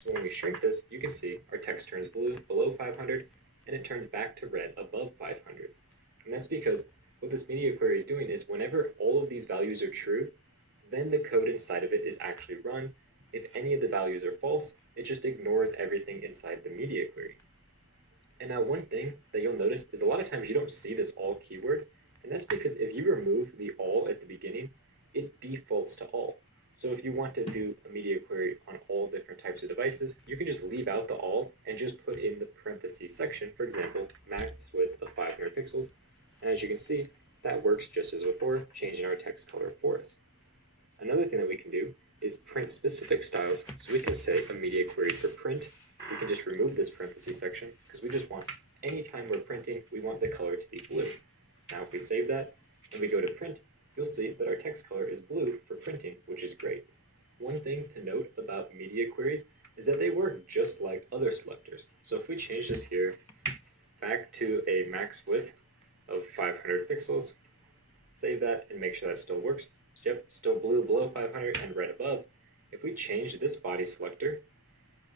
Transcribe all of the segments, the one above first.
So when we shrink this, you can see our text turns blue below 500 and it turns back to red above 500. And that's because what this media query is doing is whenever all of these values are true, then the code inside of it is actually run. If any of the values are false, it just ignores everything inside the media query. And now one thing that you'll notice is a lot of times you don't see this all keyword, and that's because if you remove the all at the beginning, it defaults to all. So if you want to do a media query on all different types of devices, you can just leave out the all and just put in the parentheses section, for example, max width of 500 pixels. And as you can see, that works just as before, changing our text color for us. Another thing that we can do is print specific styles. So we can say a media query for print. We can just remove this parentheses section because we just want, anytime we're printing, we want the color to be blue. Now if we save that and we go to print, you'll see that our text color is blue for printing, which is great. One thing to note about media queries is that they work just like other selectors. So if we change this here back to a max width of 500 pixels, save that and make sure that still works. So yep, still blue below 500 and red above. If we change this body selector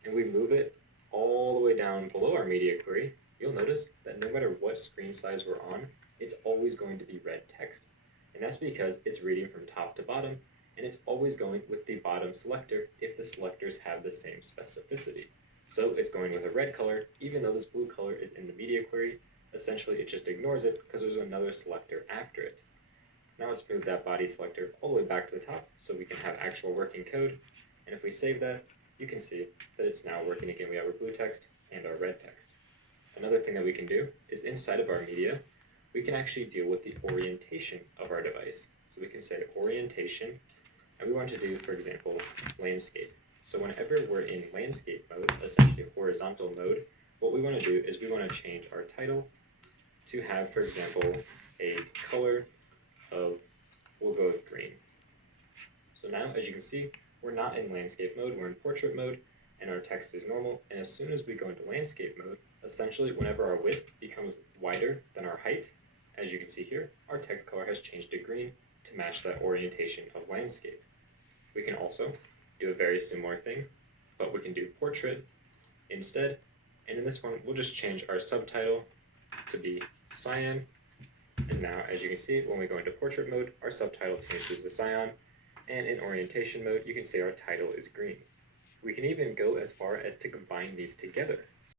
and we move it all the way down below our media query, you'll notice that no matter what screen size we're on, it's always going to be red text. And that's because it's reading from top to bottom, and it's always going with the bottom selector if the selectors have the same specificity. So it's going with a red color, even though this blue color is in the media query. Essentially, it just ignores it because there's another selector after it. Now let's move that body selector all the way back to the top so we can have actual working code. And if we save that, you can see that it's now working again. We have our blue text and our red text. Another thing that we can do is inside of our media, we can actually deal with the orientation of our device. So we can say orientation, and we want to do, for example, landscape. So whenever we're in landscape mode, essentially horizontal mode, what we want to do is we want to change our title to have, for example, a color of, we'll go with green. So now, as you can see, we're not in landscape mode, we're in portrait mode, and our text is normal. And as soon as we go into landscape mode, essentially whenever our width becomes wider than our height, as you can see here, our text color has changed to green to match that orientation of landscape. We can also do a very similar thing, but we can do portrait instead. And in this one, we'll just change our subtitle to be cyan. And now, as you can see, when we go into portrait mode, our subtitle changes to cyan. And in orientation mode, you can see our title is green. We can even go as far as to combine these together.